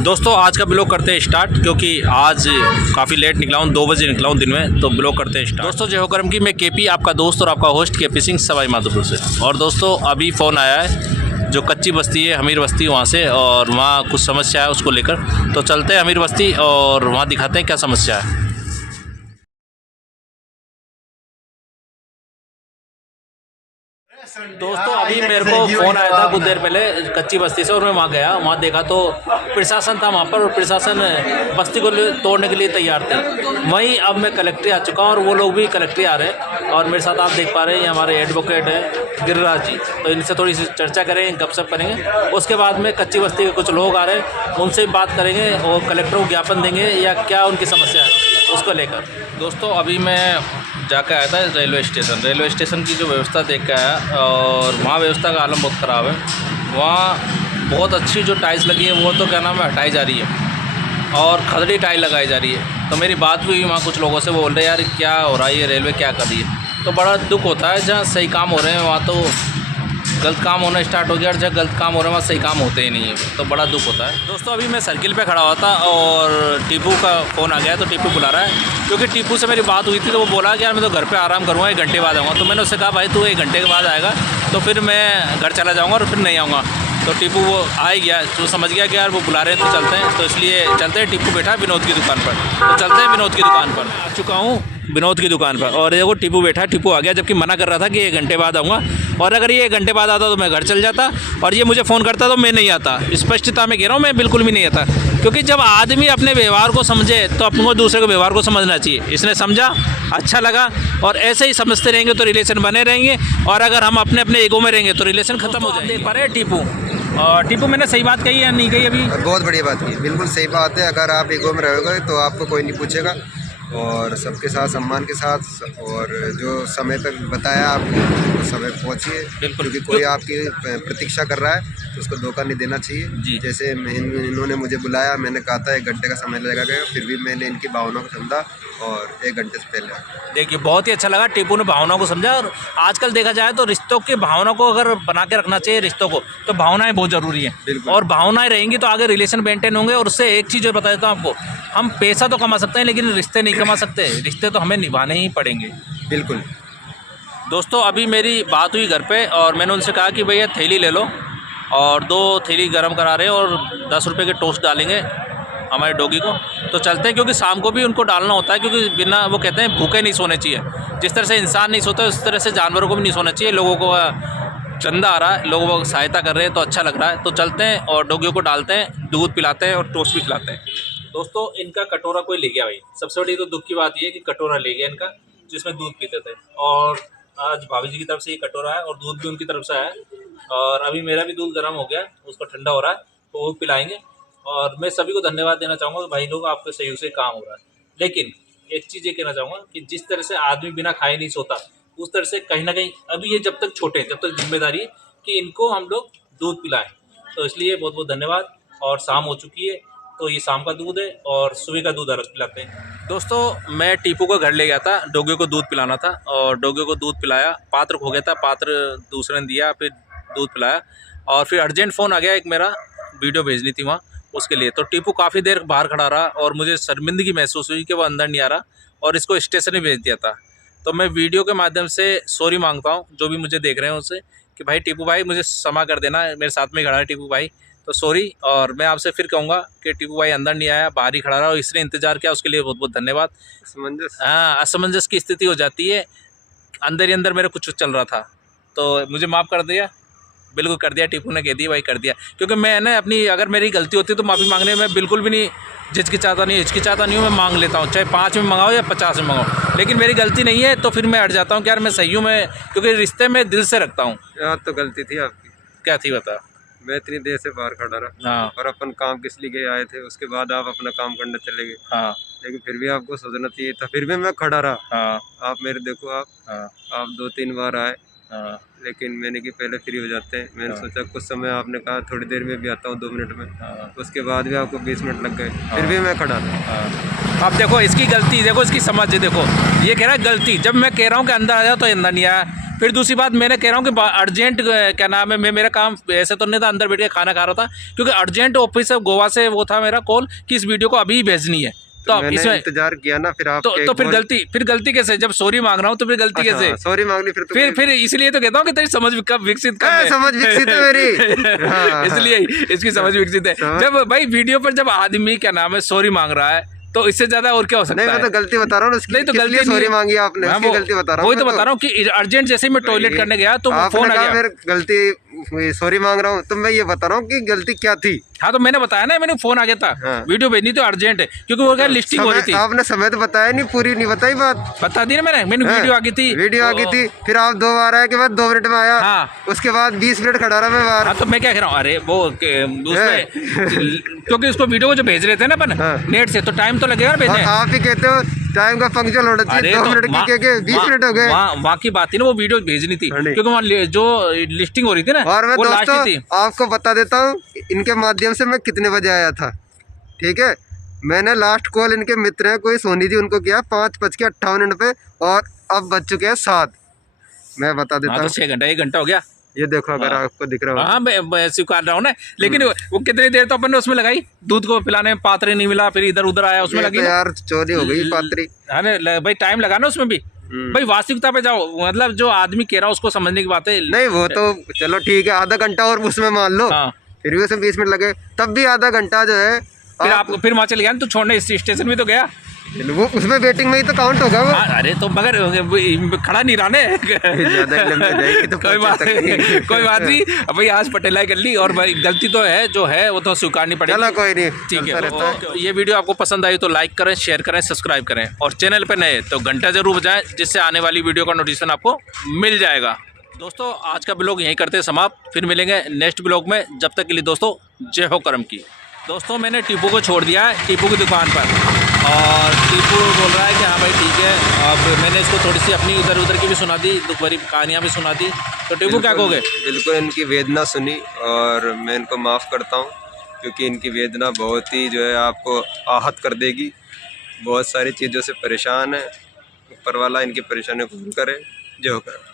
दोस्तों आज का ब्लॉग करते हैं स्टार्ट, क्योंकि आज काफ़ी लेट निकला हूँ, 2 बजे निकला हूँ दिन में, तो ब्लॉग करते हैं स्टार्ट। दोस्तों जय हो करम की, मैं केपी आपका दोस्त और आपका होस्ट केपी सिंह सवाई माधोपुर से। और दोस्तों अभी फ़ोन आया है जो कच्ची बस्ती है, हमीर बस्ती, वहाँ से, और वहाँ कुछ समस्या है उसको लेकर, तो चलते हैं हमीर बस्ती और वहाँ दिखाते हैं क्या समस्या है। दोस्तों अभी मेरे को फ़ोन आया था कुछ देर पहले कच्ची बस्ती से, और मैं वहाँ गया, वहाँ देखा तो प्रशासन था वहाँ पर, और प्रशासन बस्ती को तोड़ने के लिए तैयार थे। वहीं अब मैं कलेक्ट्री आ चुका हूँ और वो लोग भी कलेक्ट्री आ रहे हैं, और मेरे साथ आप देख पा रहे हैं ये हमारे एडवोकेट हैं गिरिराज जी, तो इनसे थोड़ी सी चर्चा करेंगे, गपशप करेंगे। उसके बाद में कच्ची बस्ती के कुछ लोग आ रहे हैं, उनसे भी बात करेंगे और कलेक्टर को ज्ञापन देंगे या क्या उनकी समस्या है उसको लेकर। दोस्तों अभी मैं जाकर आया था रेलवे स्टेशन की जो व्यवस्था देख के आया, और वहाँ व्यवस्था का आलम बहुत ख़राब है। वहाँ बहुत अच्छी जो टाइल्स लगी है वो तो क्या नाम है हटाई जा रही है, और खदड़ी टाइल लगाई जा रही है। तो मेरी बात भी हुई वहाँ कुछ लोगों से, वो बोल रहे यार क्या हो रहा है, ये रेलवे क्या कर रही है। तो बड़ा दुख होता है, जहाँ सही काम हो रहे हैं वहाँ तो गलत काम होना स्टार्ट हो गया, और जब गलत काम हो रहे हैं वहाँ सही काम होते ही नहीं है, तो बड़ा दुख होता है। दोस्तों अभी मैं सर्किल पे खड़ा हुआ था और टीपू का फ़ोन आ गया, तो टीपू बुला रहा है, क्योंकि टीपू से मेरी बात हुई थी, तो वो बोला कि यार मैं तो घर पे आराम करूँगा, 1 घंटे बाद आऊँगा। तो मैंने उससे कहा भाई तू 1 घंटे के बाद आएगा तो फिर मैं घर चला जाऊँगा और फिर नहीं आऊँगा। तो टीपू वो आ ही गया, तो समझ गया कि यार वो बुला रहे हैं तो चलते हैं, तो इसलिए चलते हैं। टीपू बैठा है विनोद की दुकान पर, तो चलते हैं विनोद की दुकान पर। आ चुका हूँ विनोद की दुकान पर, और देखो टीपू बैठा है, टीपू आ गया, जबकि मना कर रहा था कि 1 घंटे बाद आऊँगा, और अगर ये 1 घंटे बाद आता तो मैं घर चल जाता, और ये मुझे फ़ोन करता तो मैं नहीं आता। स्पष्टता में कह रहा हूँ, मैं बिल्कुल भी नहीं आता, क्योंकि जब आदमी अपने व्यवहार को समझे तो अपन को दूसरे को व्यवहार को समझना चाहिए। इसने समझा, अच्छा लगा, और ऐसे ही समझते रहेंगे तो रिलेशन बने रहेंगे, और अगर हम अपने अपने ईगो में रहेंगे तो रिलेशन खत्म हो जाएगा। देख पा रहे हैं टीपू, और टीपू मैंने सही बात कही या नहीं कही अभी? बहुत बढ़िया बात की, बिल्कुल सही बात है। अगर आप ईगो में रहोगे तो आपको कोई नहीं पूछेगा, और सबके साथ सम्मान के साथ, और जो समय पर बताया आपको तो समय पहुँचिए, क्योंकि कोई आपकी प्रतीक्षा कर रहा है तो उसको धोखा नहीं देना चाहिए जी। जैसे इन्होंने मुझे बुलाया, मैंने कहा था 1 घंटे का समय लगेगा, फिर भी मैंने इनकी भावनाओं को समझा और 1 घंटे से पहले। देखिए बहुत ही अच्छा लगा, टीपू ने भावनाओं को समझा। और आजकल देखा जाए तो रिश्तों की भावना को अगर बना के रखना चाहिए रिश्तों को, तो भावनाएं बहुत ज़रूरी है, और भावनाएं रहेंगी तो आगे रिलेशन मेंटेन होंगे। और उससे एक चीज़ और बता देता हूँ आपको, हम पैसा तो कमा सकते हैं लेकिन रिश्ते नहीं कमा सकते, रिश्ते तो हमें निभाने ही पड़ेंगे। बिल्कुल। दोस्तों अभी मेरी बात हुई घर पे, और मैंने उनसे कहा कि भैया थैली ले लो, और 2 थैली गर्म करा रहे हैं, और 10 रुपये के टोस्ट डालेंगे हमारे डॉगी को। तो चलते हैं, क्योंकि शाम को भी उनको डालना होता है, क्योंकि बिना, वो कहते हैं भूखे नहीं सोने चाहिए। जिस तरह से इंसान नहीं सोता उस तरह से जानवरों को भी नहीं सोना चाहिए। लोगों को चंदा आ रहा है, लोगों को सहायता कर रहे हैं, तो अच्छा लग रहा है। तो चलते हैं और डॉगियों को डालते हैं, दूध पिलाते हैं और टोस्ट भी खिलाते हैं। दोस्तों इनका कटोरा कोई ले गया भाई, सबसे बड़ी तो दुख की बात ये है कि कटोरा ले गया इनका, जिसमें दूध पीते थे। और आज भाभी जी की तरफ से ये कटोरा है, और दूध भी उनकी तरफ से आया है। और अभी मेरा भी दूध गर्म हो गया, उसको ठंडा हो रहा है, तो वो पिलाएंगे। और मैं सभी को धन्यवाद देना चाहूँगा कि भाई लोग आपके सहयोग से काम हो रहा है। लेकिन एक चीज़ ये कहना चाहूँगा कि जिस तरह से आदमी बिना खाए नहीं सोता, उस तरह से कहीं ना कहीं अभी ये जब तक छोटे, जब तक जिम्मेदारी है कि इनको हम लोग दूध पिलाएं। तो इसलिए बहुत बहुत धन्यवाद। और शाम हो चुकी है, तो ये शाम का दूध है, और सुबह का दूध अलग पिलाते हैं। दोस्तों मैं टीपू को घर ले गया था, डॉगी को दूध पिलाना था, और डॉगी को दूध पिलाया, पात्र खो गया था, पात्र दूसरे ने दिया, फिर दूध पिलाया। और फिर अर्जेंट फ़ोन आ गया एक, मेरा वीडियो भेजनी थी वहाँ उसके लिए। तो टीपू काफ़ी देर बाहर खड़ा रहा, और मुझे शर्मिंदगी महसूस हुई कि वो अंदर नहीं आ रहा, और इसको स्टेशन ही भेज दिया था। तो मैं वीडियो के माध्यम से सॉरी मांगता हूँ जो भी मुझे देख रहे हैं उनसे, कि भाई टीपू भाई मुझे क्षमा कर देना, मेरे साथ में खड़ा है टीपू भाई, तो सॉरी। और मैं आपसे फिर कहूँगा कि टीपू भाई अंदर नहीं आया, बाहर ही खड़ा रहा, और इसने इंतज़ार किया, उसके लिए बहुत बहुत धन्यवाद। असमंजस की स्थिति हो जाती है, अंदर ही अंदर मेरे कुछ चल रहा था, तो मुझे माफ़ कर दिया, बिल्कुल कर दिया। टीपू ने कह दिया भाई कर दिया, क्योंकि मैंने अपनी, अगर मेरी गलती होती तो माफ़ी मांगने में बिल्कुल भी नहीं हिचकिचाता नहीं हूँ, मैं मांग लेता हूँ, चाहे 5 में मंगाओ या 50 में मंगाओ। लेकिन मेरी गलती नहीं है तो फिर मैं हट जाता हूँ कि यार मैं सही हूँ, मैं क्योंकि रिश्ते में दिल से रखता हूँ। यार तो गलती थी आपकी। क्या थी बता? मैं इतनी देर से बाहर खड़ा रहा, हाँ, और अपन काम किस लिए आए थे, उसके बाद आप अपना काम करने चले गए। हाँ, लेकिन फिर भी आपको सोचना चाहिए था, फिर भी मैं खड़ा रहा। हाँ, आप मेरे देखो, हाँ, आप 2-3 बार आए, हाँ, लेकिन मैंने कि पहले फ्री हो जाते हैं। मैंने हाँ, सोचा कुछ समय, आपने कहा थोड़ी देर में भी आता हूँ, 2 मिनट में, हाँ, उसके बाद भी आपको 20 मिनट लग गए, फिर भी मैं खड़ा था। हाँ। अब देखो इसकी गलती, देखो इसकी समझ, देखो ये कह रहा है गलती, जब मैं कह रहा हूँ कि अंदर आ जाओ तो अंदर नहीं आया, फिर दूसरी बात मैंने कह रहा हूँ कि अर्जेंट क्या नाम है, मैं मेरा काम ऐसे तो नहीं था, अंदर बैठ के खाना खा रहा था, क्योंकि अर्जेंट ऑफिस से गोवा से वो था मेरा कॉल कि इस वीडियो को अभी ही भेजनी है। तो मैंने इसमें इंतजार किया ना, फिर आप तो फिर गलती कैसे, जब सॉरी मांग रहा हूँ तो फिर गलती कैसे? सॉरी मांग ली फिर इसलिए तो कहता हूँ कि तेरी समझ कब विकसित कब है। समझ विकसित है मेरी। हाँ, इसलिए इसकी समझ विकसित है। जब भाई वीडियो पर जब आदमी क्या नाम है सॉरी मांग रहा है तो इससे ज्यादा और क्या हो सकता है? नहीं, मैं तो गलती बता रहा हूँ, नहीं तो गलती सॉरी मांगी आपने, उसकी गलती बता रहा हूँ। वही तो बता रहा हूँ कि अर्जेंट जैसे ही मैं टॉयलेट करने गया तो फोन आ गया, मेरे गलती सॉरी मांग रहा हूँ, तो मैं ये बता रहा हूँ कि गलती क्या थी। हाँ तो मैंने बताया ना, मैंने फोन आ गया था। हाँ। वीडियो भेजनी तो अर्जेंट है, क्योंकि वो क्या लिस्टिंग हो रही थी। आपने समय तो बताया नहीं, पूरी नहीं बताई बात। बता दी ना मैंने वीडियो आ गई थी, फिर आप 2 बार आए के बाद 2 मिनट में आया। हाँ। उसके बाद 20 मिनट खड़ा रहा मैं बाहर। हाँ तो मैं क्या कह रहा हूँ, अरे वो उसमें क्योंकि उसको वीडियो को जो भेज रहे थे ना अपन नेट से, तो टाइम तो लगेगा ना भेजने। आप ही कहते हो टाइम का फंक्शन होना चाहिए, 2 मिनट की के 20 मिनट हो गए। वहाँ की बात थी ना, वो वीडियो भेजनी थी, क्योंकि वहाँ जो लिस्टिंग हो रही थी ना, और मैं वो लास्ट दोस्तों थी। आपको बता देता हूँ इनके माध्यम से मैं कितने बजे आया था, ठीक है। मैंने लास्ट कॉल इनके मित्र हैं कोई सोनी थी, उनको किया 5:58 पे, और अब बज चुके हैं 7। मैं बता देता हूँ 6 घंटा 1 घंटा हो गया। ये देखो अगर आपको दिख रहा हो। हाँ मैं स्वीकार रहा हूँ ना, लेकिन वो कितनी देर तो अपन ने उसमें लगाई, दूध को पिलाने में पात्री नहीं मिला, फिर इधर उधर आया उसमें लगी तो यार चोरी हो गई पात्री। अरे भाई टाइम लगा ना उसमें भी। भाई वास्तविकता पे जाओ, मतलब जो आदमी कह रहा है उसको समझने की बात है। नहीं वो तो चलो ठीक है, आधा घंटा और उसमें मान लो। हाँ। फिर भी उसमें 20 मिनट लगे, तब भी आधा घंटा जो है। फिर वहाँ चले गया ना, तो छोड़ने स्टेशन भी तो गया वो, उसमें वेटिंग में ही तो काउंट होगा वो। अरे तो मगर खड़ा नहीं रहने तो कोई बात नहीं भाई, आज पटेलाई कर ली, और भाई गलती तो है जो है वो तो स्वीकारनी पड़ेगी। चलो कोई नहीं, ठीक है। ये वीडियो आपको पसंद आई तो लाइक करें, शेयर करें, सब्सक्राइब करें, और चैनल पे नए तो घंटा जरूर बजाएं, जिससे आने वाली वीडियो का नोटिफिकेशन आपको मिल जाएगा। दोस्तों आज का ब्लॉग यहीं करते हैं समाप्त, फिर मिलेंगे नेक्स्ट ब्लॉग में। जब तक के लिए दोस्तों जय हो करम की। दोस्तों मैंने टीपू को छोड़ दिया है टीपू की दुकान पर, और टीपू बोल रहा है कि हाँ भाई ठीक है। अब मैंने इसको थोड़ी सी अपनी इधर उधर की भी सुना दी, दुख भरी कहानियाँ भी सुना दी। तो टीपू क्या कहोगे? बिल्कुल इनकी वेदना सुनी, और मैं इनको माफ़ करता हूँ, क्योंकि इनकी वेदना बहुत ही जो है आपको आहत कर देगी। बहुत सारी चीज़ों से परेशान है, ऊपर वाला इनकी परेशानियों को दूर करे। जय हो करम।